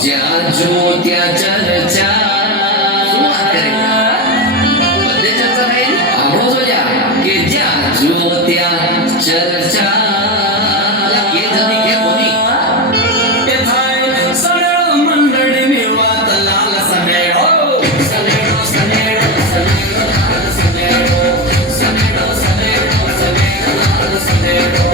જ્યાં જો ત્યાં ચર્ચા બધે ચર્ચા થાય આપણો તો કે જ્યાં જો ત્યાં ચર્ચા કે જતી કે કોની એ થાય સનેડો મંડળની વાત લાલ સનેડો સનેડો સનેડો સનેડો લાલ સનેડો સનેડો સનેડો સનેડો લાલ સનેડો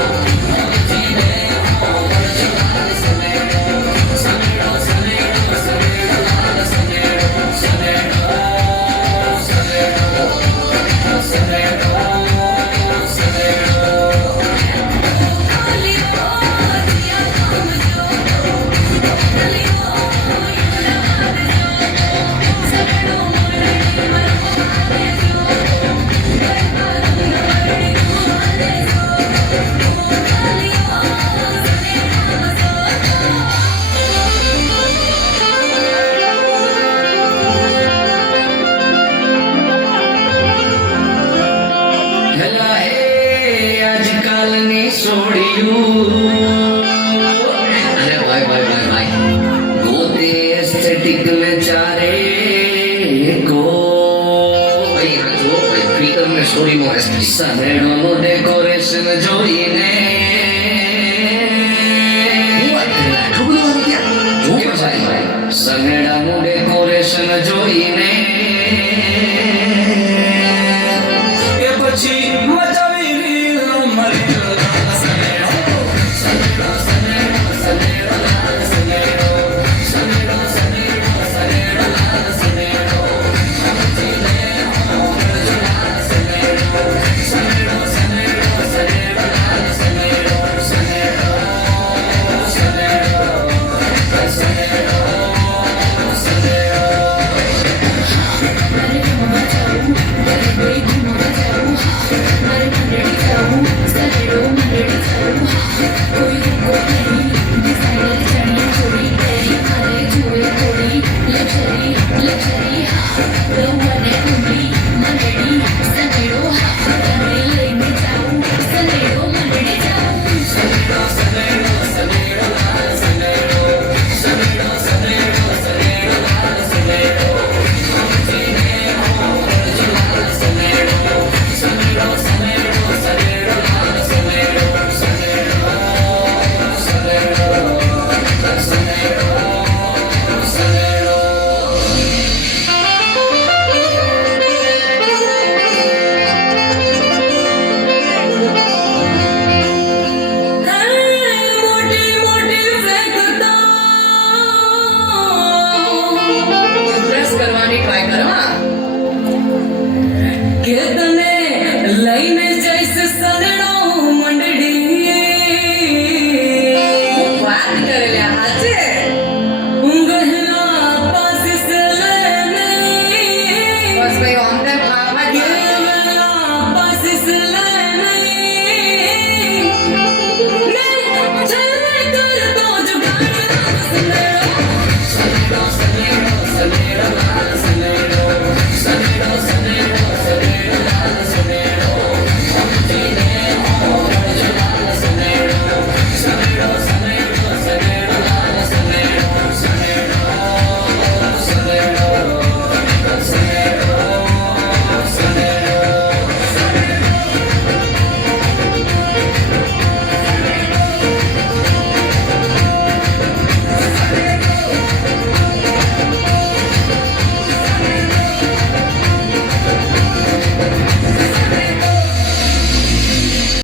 अरे भाई भाई भाई भाई गोते एस्थेटिक में चारे को भाई यहाँ जो भाई प्रीतम में स्टोरी में एस्थेटिक सनेडो नो डेकोरेशन જોઈને હું વાત કરે ખબર નથી જો કે ભાઈ સનેડા